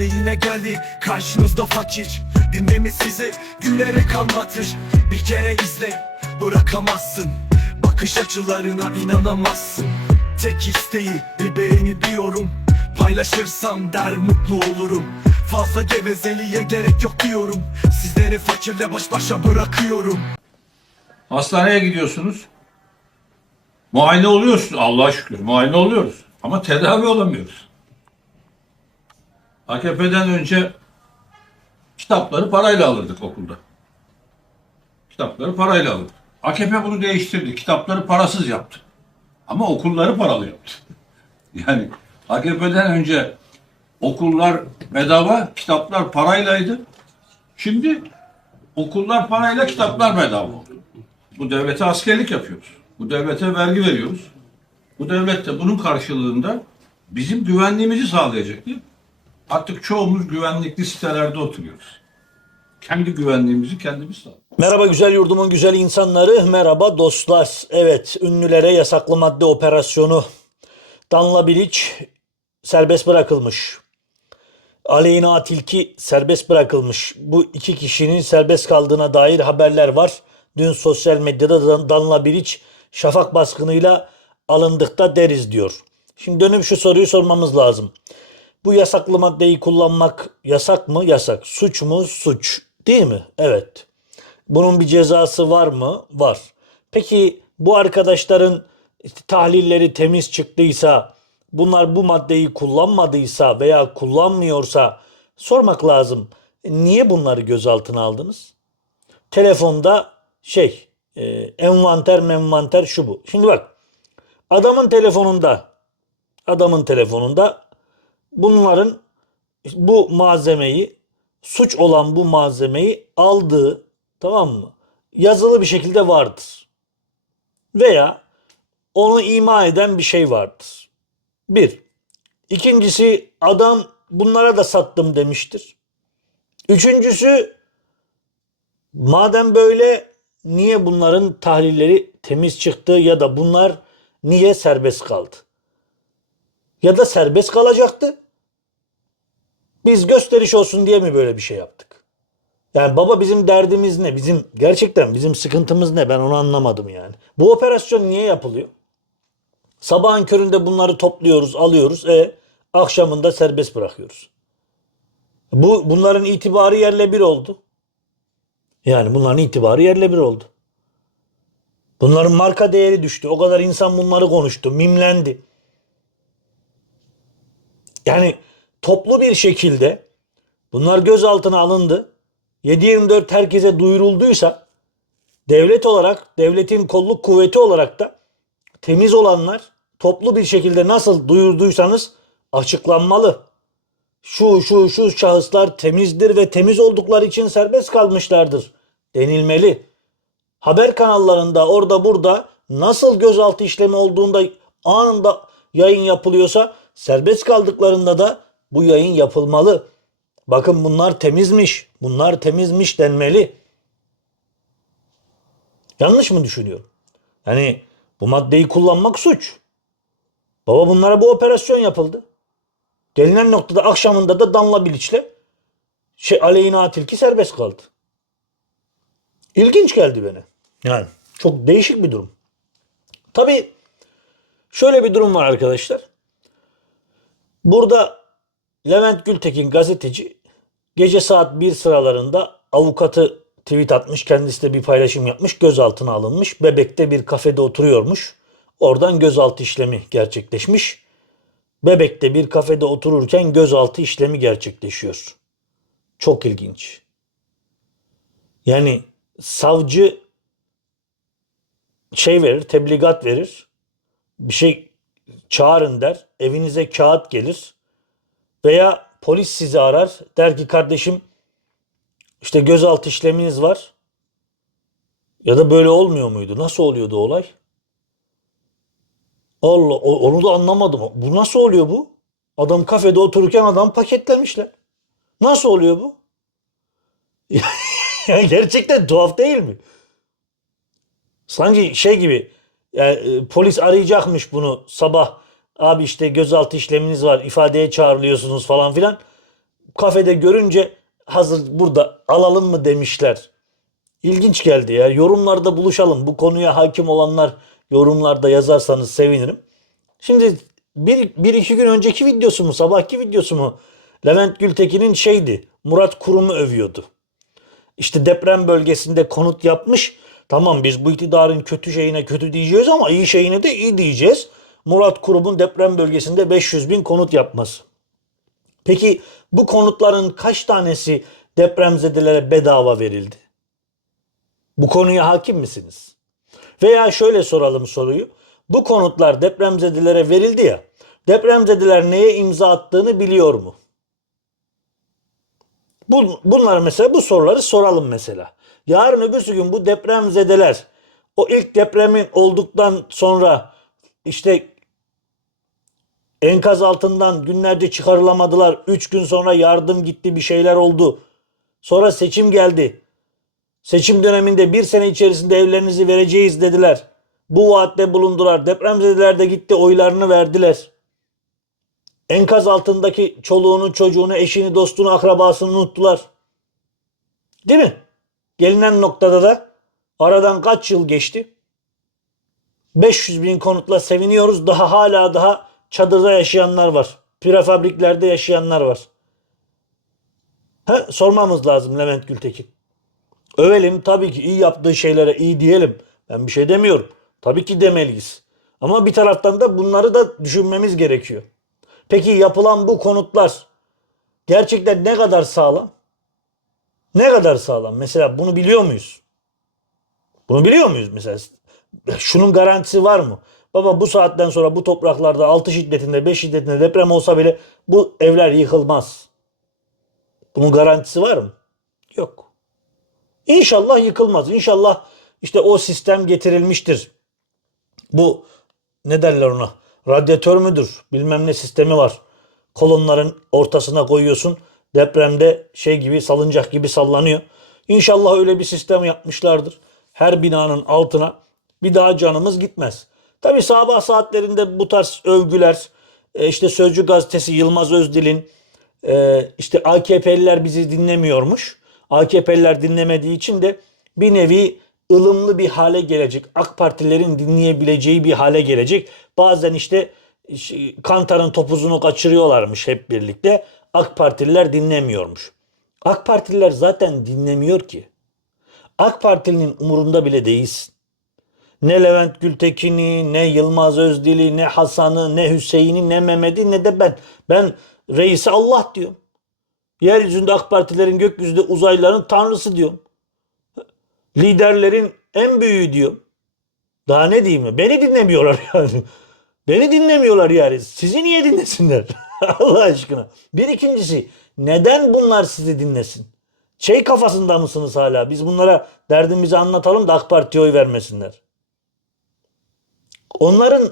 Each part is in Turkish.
İşte yine geldi karşınızda fakir Dinlemi sizi günlere kanlatır Bir kere izle bırakamazsın Bakış açılarına inanamazsın Tek isteği bir beğeni diyorum Paylaşırsam der mutlu olurum Fazla gevezeliğe gerek yok diyorum Sizleri fakirle baş başa bırakıyorum Hastaneye gidiyorsunuz. Muayene oluyorsunuz. Allah'a şükür muayene oluyoruz. Ama tedavi olamıyoruz. AKP'den önce kitapları parayla alırdık okulda. Kitapları parayla alırdık. AKP bunu değiştirdi. Kitapları parasız yaptı. Ama okulları paralı yaptı. Yani AKP'den önce okullar bedava, kitaplar paraylaydı. Şimdi okullar parayla, kitaplar bedava oldu. Bu devlete askerlik yapıyoruz. Bu devlete vergi veriyoruz. Bu devlet de bunun karşılığında bizim güvenliğimizi sağlayacak değil? Artık çoğumuz güvenlikli sitelerde oturuyoruz. Kendi güvenliğimizi kendimiz sağlıyoruz. Merhaba güzel yurdumun güzel insanları, merhaba dostlar. Evet, ünlülere yasaklı madde operasyonu. Danla Bilic serbest bırakılmış. Aleyna Tilki serbest bırakılmış. Bu iki kişinin serbest kaldığına dair haberler var. Dün sosyal medyada Dan- Danla Bilic şafak baskınıyla alındıkta deriz diyor. Şimdi dönüp şu soruyu sormamız lazım. Bu yasaklı maddeyi kullanmak yasak mı? Yasak. Suç mu? Suç. Değil mi? Evet. Bunun bir cezası var mı? Var. Peki bu arkadaşların tahlilleri temiz çıktıysa, bunlar bu maddeyi kullanmadıysa veya kullanmıyorsa sormak lazım. Niye bunları gözaltına aldınız? Telefonda şey, e, envanter menvanter şu bu. Şimdi bak, adamın telefonunda, adamın telefonunda bunların bu malzemeyi suç olan bu malzemeyi aldığı tamam mı? Yazılı bir şekilde vardır. Veya onu ima eden bir şey vardır. Bir. İkincisi adam bunlara da sattım demiştir. Üçüncüsü madem böyle niye bunların tahlilleri temiz çıktı ya da bunlar niye serbest kaldı? Ya da serbest kalacaktı. Biz gösteriş olsun diye mi böyle bir şey yaptık? Yani baba bizim derdimiz ne? Bizim gerçekten bizim sıkıntımız ne? Ben onu anlamadım yani. Bu operasyon niye yapılıyor? Sabahın köründe bunları topluyoruz, alıyoruz. E akşamında serbest bırakıyoruz. Bu bunların itibarı yerle bir oldu. Yani bunların itibarı yerle bir oldu. Bunların marka değeri düştü. O kadar insan bunları konuştu, mimlendi. Yani toplu bir şekilde bunlar gözaltına alındı. 7-24 herkese duyurulduysa devlet olarak, devletin kolluk kuvveti olarak da temiz olanlar toplu bir şekilde nasıl duyurduysanız açıklanmalı. Şu şu şu şahıslar temizdir ve temiz oldukları için serbest kalmışlardır denilmeli. Haber kanallarında orada burada nasıl gözaltı işlemi olduğunda anında yayın yapılıyorsa serbest kaldıklarında da bu yayın yapılmalı. Bakın bunlar temizmiş, bunlar temizmiş denmeli. Yanlış mı düşünüyorum? Yani bu maddeyi kullanmak suç. Baba bunlara bu operasyon yapıldı. Gelinen noktada akşamında da Danla Bilic'le şey Aleyna Tilki serbest kaldı. İlginç geldi bana. Yani çok değişik bir durum. Tabii şöyle bir durum var arkadaşlar. Burada Levent Gültekin gazeteci gece saat 1 sıralarında avukatı tweet atmış. Kendisi de bir paylaşım yapmış. Gözaltına alınmış. Bebek'te bir kafede oturuyormuş. Oradan gözaltı işlemi gerçekleşmiş. Bebek'te bir kafede otururken gözaltı işlemi gerçekleşiyor. Çok ilginç. Yani savcı şey verir, tebligat verir. Bir şey çağırın der. Evinize kağıt gelir. Veya polis sizi arar. Der ki kardeşim işte gözaltı işleminiz var. Ya da böyle olmuyor muydu? Nasıl oluyordu olay? Allah onu da anlamadım. Bu nasıl oluyor bu? Adam kafede otururken adam paketlemişler. Nasıl oluyor bu? ya gerçekten tuhaf değil mi? Sanki şey gibi yani, e, polis arayacakmış bunu sabah abi işte gözaltı işleminiz var ifadeye çağrılıyorsunuz falan filan. kafede görünce hazır burada alalım mı demişler. İlginç geldi ya. Yorumlarda buluşalım. Bu konuya hakim olanlar yorumlarda yazarsanız sevinirim. Şimdi bir, bir iki gün önceki videosu mu sabahki videosu mu Levent Gültekin'in şeydi Murat Kurum'u övüyordu. İşte deprem bölgesinde konut yapmış. Tamam biz bu iktidarın kötü şeyine kötü diyeceğiz ama iyi şeyine de iyi diyeceğiz. Murat Kurum'un deprem bölgesinde 500 bin konut yapması. Peki bu konutların kaç tanesi depremzedelere bedava verildi? Bu konuya hakim misiniz? Veya şöyle soralım soruyu. Bu konutlar depremzedelere verildi ya. Depremzedeler neye imza attığını biliyor mu? Bu, bunlar mesela bu soruları soralım mesela. Yarın öbürsü gün bu depremzedeler o ilk depremin olduktan sonra işte enkaz altından günlerce çıkarılamadılar. Üç gün sonra yardım gitti bir şeyler oldu. Sonra seçim geldi. Seçim döneminde bir sene içerisinde evlerinizi vereceğiz dediler. Bu vaatte bulundular. Depremzedeler de gitti oylarını verdiler. Enkaz altındaki çoluğunu, çocuğunu, eşini, dostunu, akrabasını unuttular. Değil mi? Gelinen noktada da aradan kaç yıl geçti? 500 bin konutla seviniyoruz. Daha hala daha çadırda yaşayanlar var. Prefabriklerde yaşayanlar var. He, sormamız lazım Levent Gültekin. Övelim tabii ki iyi yaptığı şeylere iyi diyelim. Ben bir şey demiyorum. Tabii ki demeliyiz. Ama bir taraftan da bunları da düşünmemiz gerekiyor. Peki yapılan bu konutlar gerçekten ne kadar sağlam? Ne kadar sağlam? Mesela bunu biliyor muyuz? Bunu biliyor muyuz mesela? Şunun garantisi var mı? Baba bu saatten sonra bu topraklarda 6 şiddetinde 5 şiddetinde deprem olsa bile bu evler yıkılmaz. Bunun garantisi var mı? Yok. İnşallah yıkılmaz. İnşallah işte o sistem getirilmiştir. Bu ne derler ona? Radyatör müdür? Bilmem ne sistemi var. Kolonların ortasına koyuyorsun. Depremde şey gibi salıncak gibi sallanıyor. İnşallah öyle bir sistem yapmışlardır. Her binanın altına bir daha canımız gitmez. Tabi sabah saatlerinde bu tarz övgüler e, işte Sözcü gazetesi Yılmaz Özdil'in e, işte AKP'liler bizi dinlemiyormuş. AKP'liler dinlemediği için de bir nevi ılımlı bir hale gelecek. AK Partilerin dinleyebileceği bir hale gelecek. Bazen işte Kantar'ın topuzunu kaçırıyorlarmış hep birlikte. AK Partililer dinlemiyormuş. AK Partililer zaten dinlemiyor ki. AK Parti'nin umurunda bile değilsin. Ne Levent Gültekin'i, ne Yılmaz Özdil'i, ne Hasan'ı, ne Hüseyin'i, ne Mehmet'i, ne de ben. Ben reisi Allah diyorum. Yeryüzünde AK Partilerin gökyüzünde uzaylıların tanrısı diyorum. Liderlerin en büyüğü diyorum. Daha ne diyeyim? Beni dinlemiyorlar yani. Beni dinlemiyorlar yani. Sizi niye dinlesinler? Allah aşkına. Bir ikincisi neden bunlar sizi dinlesin? Şey kafasında mısınız hala? Biz bunlara derdimizi anlatalım da AK Parti'ye oy vermesinler. Onların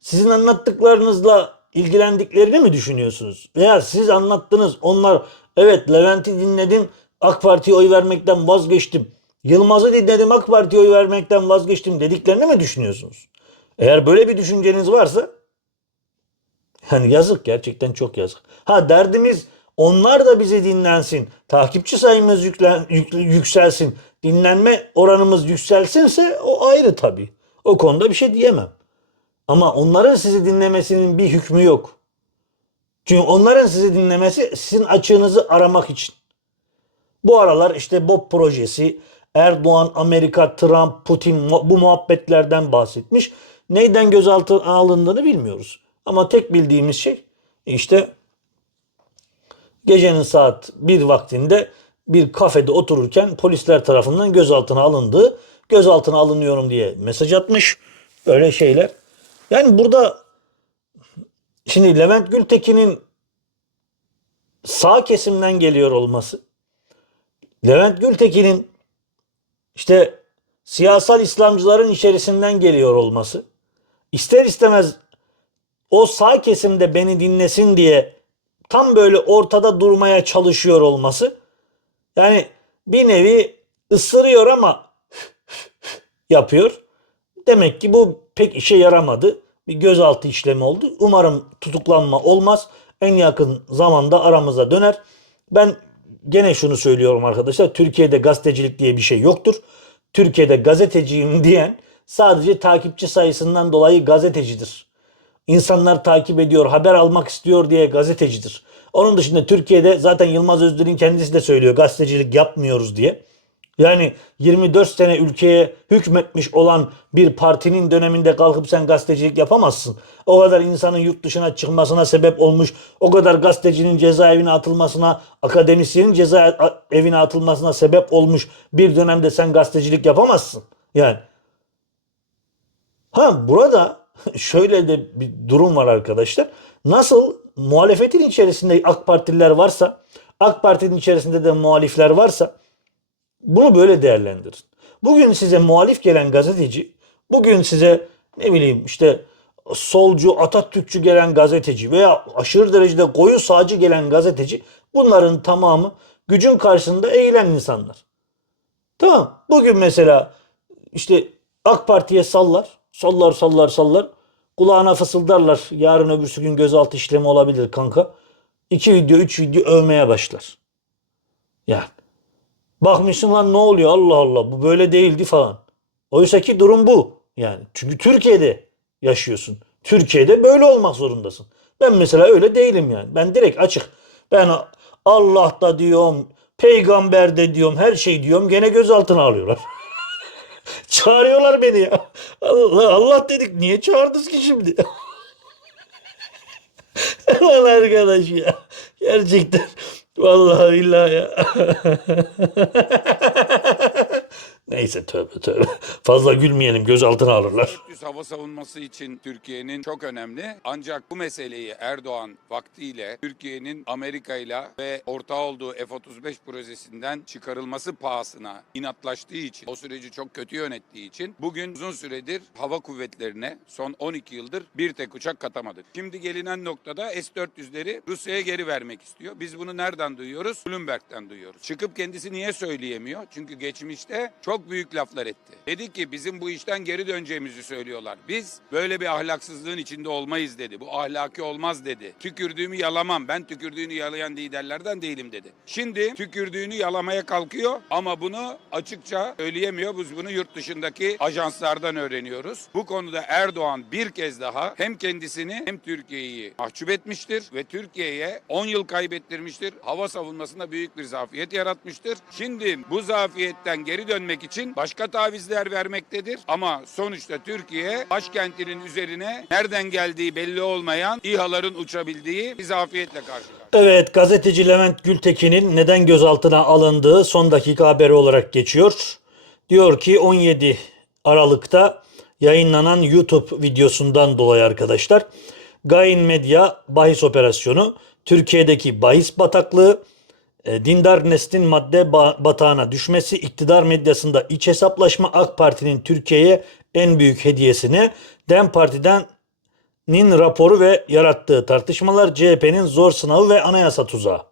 sizin anlattıklarınızla ilgilendiklerini mi düşünüyorsunuz? Veya siz anlattınız onlar evet Levent'i dinledim AK Parti'ye oy vermekten vazgeçtim. Yılmaz'ı dinledim AK Parti'ye oy vermekten vazgeçtim dediklerini mi düşünüyorsunuz? Eğer böyle bir düşünceniz varsa yani yazık gerçekten çok yazık. Ha derdimiz onlar da bizi dinlensin. Takipçi sayımız yüklen, yük- yükselsin. Dinlenme oranımız yükselsinse o ayrı tabii. O konuda bir şey diyemem. Ama onların sizi dinlemesinin bir hükmü yok. Çünkü onların sizi dinlemesi sizin açığınızı aramak için. Bu aralar işte BOP projesi, Erdoğan, Amerika, Trump, Putin bu muhabbetlerden bahsetmiş. Neyden gözaltına alındığını bilmiyoruz. Ama tek bildiğimiz şey işte gecenin saat bir vaktinde bir kafede otururken polisler tarafından gözaltına alındığı, gözaltına alınıyorum diye mesaj atmış. Böyle şeyler. Yani burada şimdi Levent Gültekin'in sağ kesimden geliyor olması, Levent Gültekin'in işte siyasal İslamcıların içerisinden geliyor olması, ister istemez o sağ kesimde beni dinlesin diye tam böyle ortada durmaya çalışıyor olması yani bir nevi ısırıyor ama yapıyor. Demek ki bu pek işe yaramadı. Bir gözaltı işlemi oldu. Umarım tutuklanma olmaz. En yakın zamanda aramıza döner. Ben gene şunu söylüyorum arkadaşlar. Türkiye'de gazetecilik diye bir şey yoktur. Türkiye'de gazeteciyim diyen sadece takipçi sayısından dolayı gazetecidir. İnsanlar takip ediyor, haber almak istiyor diye gazetecidir. Onun dışında Türkiye'de zaten Yılmaz Özdil'in kendisi de söylüyor gazetecilik yapmıyoruz diye. Yani 24 sene ülkeye hükmetmiş olan bir partinin döneminde kalkıp sen gazetecilik yapamazsın. O kadar insanın yurt dışına çıkmasına sebep olmuş, o kadar gazetecinin cezaevine atılmasına, akademisyenin cezaevine atılmasına sebep olmuş bir dönemde sen gazetecilik yapamazsın. Yani Ha burada şöyle de bir durum var arkadaşlar. Nasıl muhalefetin içerisinde AK Partililer varsa, AK Parti'nin içerisinde de muhalifler varsa bunu böyle değerlendirin. Bugün size muhalif gelen gazeteci, bugün size ne bileyim işte solcu, Atatürkçü gelen gazeteci veya aşırı derecede koyu sağcı gelen gazeteci bunların tamamı gücün karşısında eğilen insanlar. Tamam. Bugün mesela işte AK Parti'ye sallar, sallar, sallar, sallar. Kulağına fısıldarlar. Yarın öbürsü gün gözaltı işlemi olabilir kanka. İki video, üç video övmeye başlar. Yani. Bakmışsın lan ne oluyor Allah Allah bu böyle değildi falan. Oysa ki durum bu. Yani çünkü Türkiye'de yaşıyorsun. Türkiye'de böyle olmak zorundasın. Ben mesela öyle değilim yani. Ben direkt açık. Ben Allah da diyorum, peygamber de diyorum, her şey diyorum gene gözaltına alıyorlar. Çağırıyorlar beni ya. Allah, Allah dedik niye çağırdınız ki şimdi? Lan arkadaş ya. Gerçekten. Vallahi billahi ya. Neyse tövbe tövbe. Fazla gülmeyelim gözaltına alırlar. Düz hava savunması için Türkiye'nin çok önemli. Ancak bu meseleyi Erdoğan vaktiyle Türkiye'nin Amerika ile ve ortağı olduğu F-35 projesinden çıkarılması pahasına inatlaştığı için, o süreci çok kötü yönettiği için bugün uzun süredir hava kuvvetlerine son 12 yıldır bir tek uçak katamadık. Şimdi gelinen noktada S-400'leri Rusya'ya geri vermek istiyor. Biz bunu nereden duyuyoruz? Bloomberg'den duyuyoruz. Çıkıp kendisi niye söyleyemiyor? Çünkü geçmişte çok büyük laflar etti. Dedi ki bizim bu işten geri döneceğimizi söylüyorlar. Biz böyle bir ahlaksızlığın içinde olmayız dedi. Bu ahlaki olmaz dedi. Tükürdüğümü yalamam. Ben tükürdüğünü yalayan liderlerden değilim dedi. Şimdi tükürdüğünü yalamaya kalkıyor ama bunu açıkça söyleyemiyor. Biz bunu yurt dışındaki ajanslardan öğreniyoruz. Bu konuda Erdoğan bir kez daha hem kendisini hem Türkiye'yi mahcup etmiştir ve Türkiye'ye 10 yıl kaybettirmiştir. Hava savunmasında büyük bir zafiyet yaratmıştır. Şimdi bu zafiyetten geri dönmek için başka tavizler vermektedir. Ama sonuçta Türkiye başkentinin üzerine nereden geldiği belli olmayan İHA'ların uçabildiği bir zafiyetle karşı karşıya. Evet gazeteci Levent Gültekin'in neden gözaltına alındığı son dakika haberi olarak geçiyor. Diyor ki 17 Aralık'ta yayınlanan YouTube videosundan dolayı arkadaşlar Gain Medya bahis operasyonu Türkiye'deki bahis bataklığı dindar neslin madde ba- batağına düşmesi, iktidar medyasında iç hesaplaşma AK Parti'nin Türkiye'ye en büyük hediyesini DEM Parti'den nin raporu ve yarattığı tartışmalar CHP'nin zor sınavı ve anayasa tuzağı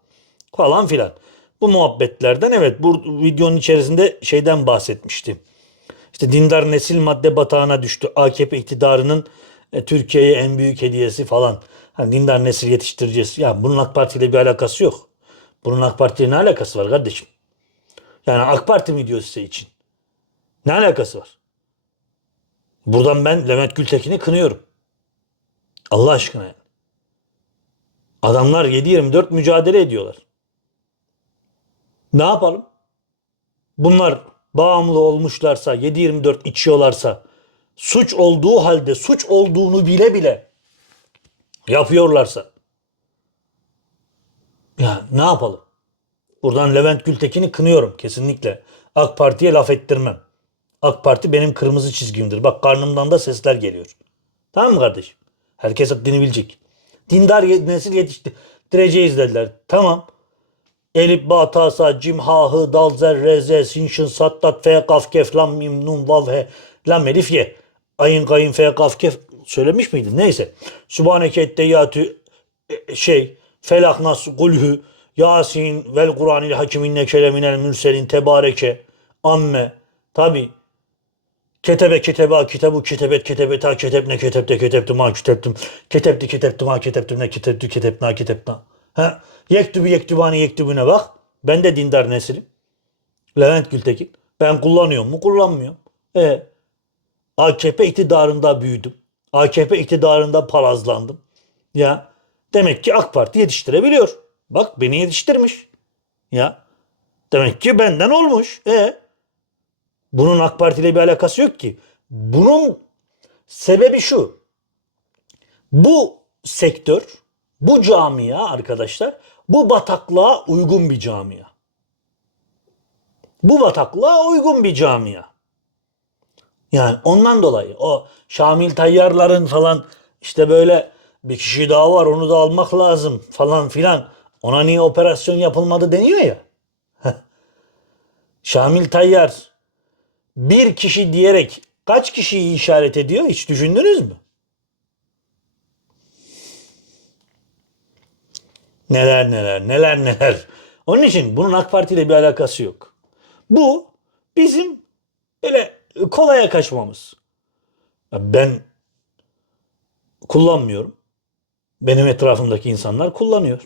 falan filan. Bu muhabbetlerden evet bu videonun içerisinde şeyden bahsetmişti. İşte dindar nesil madde batağına düştü. AKP iktidarının e, Türkiye'ye en büyük hediyesi falan. Hani dindar nesil yetiştireceğiz. Ya bunun AK Parti ile bir alakası yok. Bunun AK Parti ile ne alakası var kardeşim? Yani AK Parti mi diyor size için? Ne alakası var? Buradan ben Levent Gültekin'i kınıyorum. Allah aşkına yani. Adamlar 7-24 mücadele ediyorlar. Ne yapalım? Bunlar bağımlı olmuşlarsa, 7-24 içiyorlarsa, suç olduğu halde suç olduğunu bile bile yapıyorlarsa ya ne yapalım? Buradan Levent Gültekin'i kınıyorum kesinlikle. AK Parti'ye laf ettirmem. AK Parti benim kırmızı çizgimdir. Bak karnımdan da sesler geliyor. Tamam mı kardeşim? Herkes haddini bilecek. Dindar nesil yetiştireceğiz dediler. Tamam. Elif, ba, ta, sa, cim, ha, hı, dal, zer, re, ze, sin, şın, sat, tat, kef, lam, mim, nun, lam, elif, ye. Ayın, kayın, fe, kef. Söylemiş miydim? Neyse. Sübhaneke etteyyatü e, şey, felak, nas, kulhü, yasin, vel Kur'anil hakimin nekele minel mürselin, tebareke, amme. Tabi. Ketebe keteba kitabu ketebet ketebeta ketebne ketebte ketebtu ma ketebtum ketebti ketebtu ma ketebtum ne ketebtu ketebna ketebna. Ha, yektubu yektubani yektubune bak. Ben de dindar nesilim. Levent Gültekin. Ben kullanıyorum mu? Kullanmıyorum. E, AKP iktidarında büyüdüm. AKP iktidarında palazlandım. Ya demek ki AK Parti yetiştirebiliyor. Bak beni yetiştirmiş. Ya demek ki benden olmuş. E bunun AK Parti ile bir alakası yok ki. Bunun sebebi şu. Bu sektör, bu camia arkadaşlar, bu bataklığa uygun bir camia. Bu bataklığa uygun bir camia. Yani ondan dolayı o Şamil Tayyarların falan işte böyle bir kişi daha var onu da almak lazım falan filan. Ona niye operasyon yapılmadı deniyor ya. Şamil Tayyar bir kişi diyerek kaç kişiyi işaret ediyor hiç düşündünüz mü? Neler neler neler neler. Onun için bunun AK Parti ile bir alakası yok. Bu bizim öyle kolaya kaçmamız. Ben kullanmıyorum. Benim etrafımdaki insanlar kullanıyor.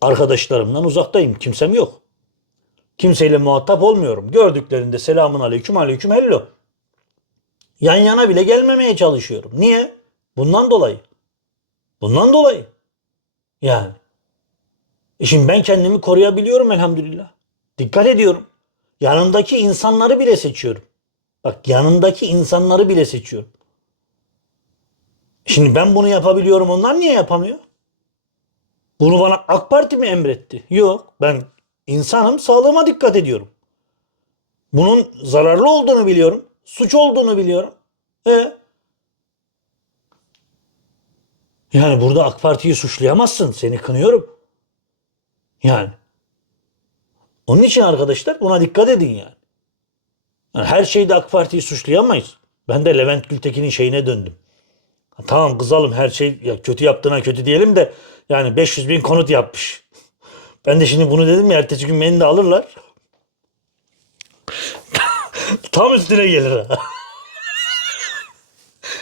Arkadaşlarımdan uzaktayım. Kimsem yok. Kimseyle muhatap olmuyorum. Gördüklerinde selamun aleyküm aleyküm hello. Yan yana bile gelmemeye çalışıyorum. Niye? Bundan dolayı. Bundan dolayı. Yani. E şimdi ben kendimi koruyabiliyorum elhamdülillah. Dikkat ediyorum. Yanındaki insanları bile seçiyorum. Bak yanındaki insanları bile seçiyorum. Şimdi ben bunu yapabiliyorum onlar niye yapamıyor? Bunu bana AK Parti mi emretti? Yok. Ben insanım sağlığıma dikkat ediyorum. Bunun zararlı olduğunu biliyorum. Suç olduğunu biliyorum. E Yani burada AK Parti'yi suçlayamazsın. Seni kınıyorum. Yani. Onun için arkadaşlar buna dikkat edin yani. Yani her şeyde AK Parti'yi suçlayamayız. Ben de Levent Gültekin'in şeyine döndüm. Tamam kızalım her şey ya kötü yaptığına kötü diyelim de yani 500 bin konut yapmış. Ben de şimdi bunu dedim ya ertesi gün beni de alırlar. Tam üstüne gelir ha.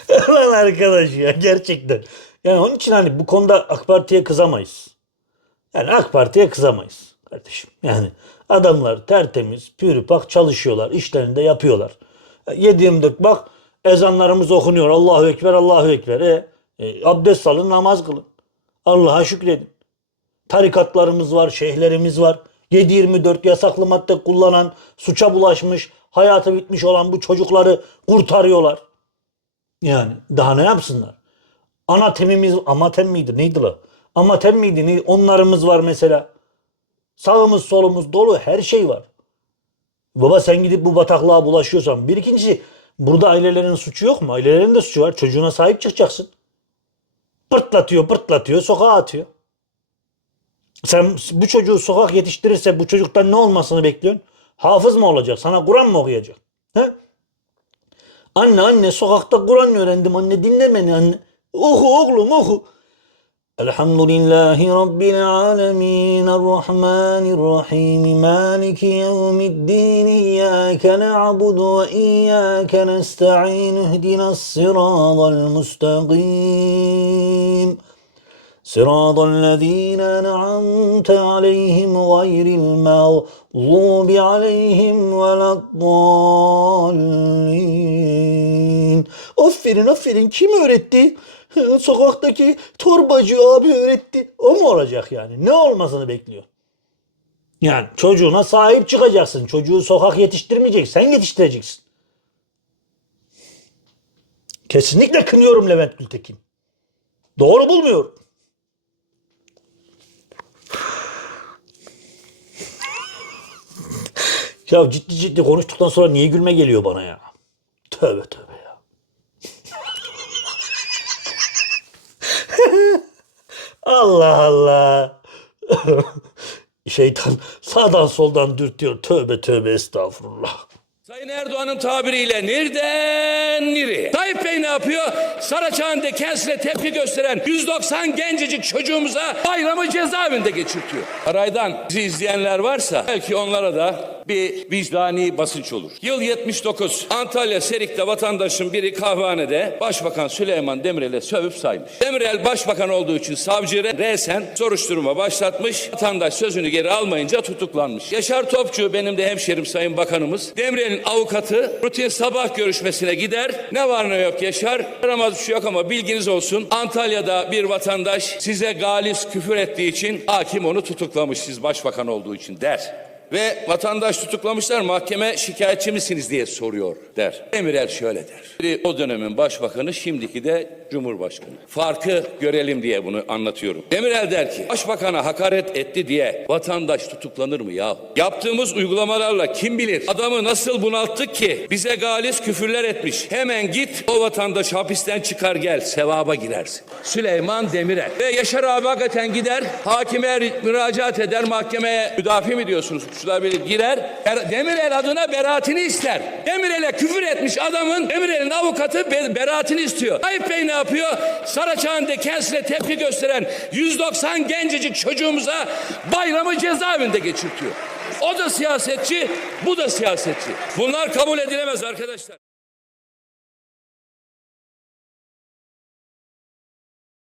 Lan arkadaş ya gerçekten. Yani onun için hani bu konuda AK Parti'ye kızamayız. Yani AK Parti'ye kızamayız kardeşim. Yani adamlar tertemiz, pürüpak çalışıyorlar. işlerini de yapıyorlar. 7-24 bak ezanlarımız okunuyor. Allahu Ekber, Allahu Ekber. E, e, abdest alın, namaz kılın. Allah'a şükredin. Tarikatlarımız var, şeyhlerimiz var. 7-24 yasaklı madde kullanan, suça bulaşmış, hayatı bitmiş olan bu çocukları kurtarıyorlar. Yani daha ne yapsınlar? Anatemimiz, amatem miydi neydi la? Amatem miydi? Ne? Onlarımız var mesela. Sağımız solumuz dolu her şey var. Baba sen gidip bu bataklığa bulaşıyorsan. Bir ikincisi burada ailelerin suçu yok mu? Ailelerin de suçu var. Çocuğuna sahip çıkacaksın. Pırtlatıyor pırtlatıyor sokağa atıyor. Sen bu çocuğu sokak yetiştirirse bu çocuktan ne olmasını bekliyorsun? Hafız mı olacak? Sana Kur'an mı okuyacak? He? Anne anne sokakta Kur'an öğrendim anne dinle anne. Oku oğlum oku. الحمد لله رب العالمين الرحمن الرحيم مالك يوم الدين إياك نعبد وإياك نستعين اهدنا الصراط المستقيم صراط الذين أنعمت عليهم غير المغضوب عليهم ولا الضالين أفرن أفرن كم öğretti? Sokaktaki torbacı abi öğretti. O mu olacak yani? Ne olmasını bekliyor? Yani çocuğuna sahip çıkacaksın. Çocuğu sokak yetiştirmeyecek. Sen yetiştireceksin. Kesinlikle kınıyorum Levent Gültekin. Doğru bulmuyorum. Ya ciddi ciddi konuştuktan sonra niye gülme geliyor bana ya? Tövbe tövbe ya. Allah Allah. Şeytan sağdan soldan dürtüyor. Tövbe tövbe estağfurullah. Sayın Erdoğan'ın tabiriyle nereden nereye? Tayyip Bey ne yapıyor? Saraçhane'de kendisine tepki gösteren 190 gencecik çocuğumuza bayramı cezaevinde geçirtiyor. Saraydan bizi izleyenler varsa belki onlara da bir vicdani basınç olur. Yıl 79. Antalya Serik'te vatandaşın biri kahvehanede Başbakan Süleyman Demirel'e sövüp saymış. Demirel başbakan olduğu için savcı resen soruşturma başlatmış. Vatandaş sözünü geri almayınca tutuklanmış. Yaşar Topçu benim de hemşerim Sayın Bakanımız. Demirel'in avukatı rutin sabah görüşmesine gider. Ne var ne yok Yaşar. Yaramaz bir şey yok ama bilginiz olsun. Antalya'da bir vatandaş size galis küfür ettiği için hakim onu tutuklamış siz başbakan olduğu için der. Ve vatandaş tutuklamışlar mahkeme şikayetçi misiniz diye soruyor der. Demirel şöyle der. O dönemin başbakanı şimdiki de cumhurbaşkanı. Farkı görelim diye bunu anlatıyorum. Demirel der ki başbakana hakaret etti diye vatandaş tutuklanır mı ya? Yaptığımız uygulamalarla kim bilir adamı nasıl bunalttık ki bize galis küfürler etmiş. Hemen git o vatandaş hapisten çıkar gel sevaba girersin. Süleyman Demirel. Ve Yaşar abi hakikaten gider hakime müracaat eder mahkemeye müdafi mi diyorsunuz? Suçlar Birliği girer. Demirel adına beraatini ister. Demirel'e küfür etmiş adamın Demirel'in avukatı be- beraatini istiyor. Tayyip Bey ne yapıyor? Saraçhane'de kendisine tepki gösteren 190 gencecik çocuğumuza bayramı cezaevinde geçirtiyor. O da siyasetçi, bu da siyasetçi. Bunlar kabul edilemez arkadaşlar.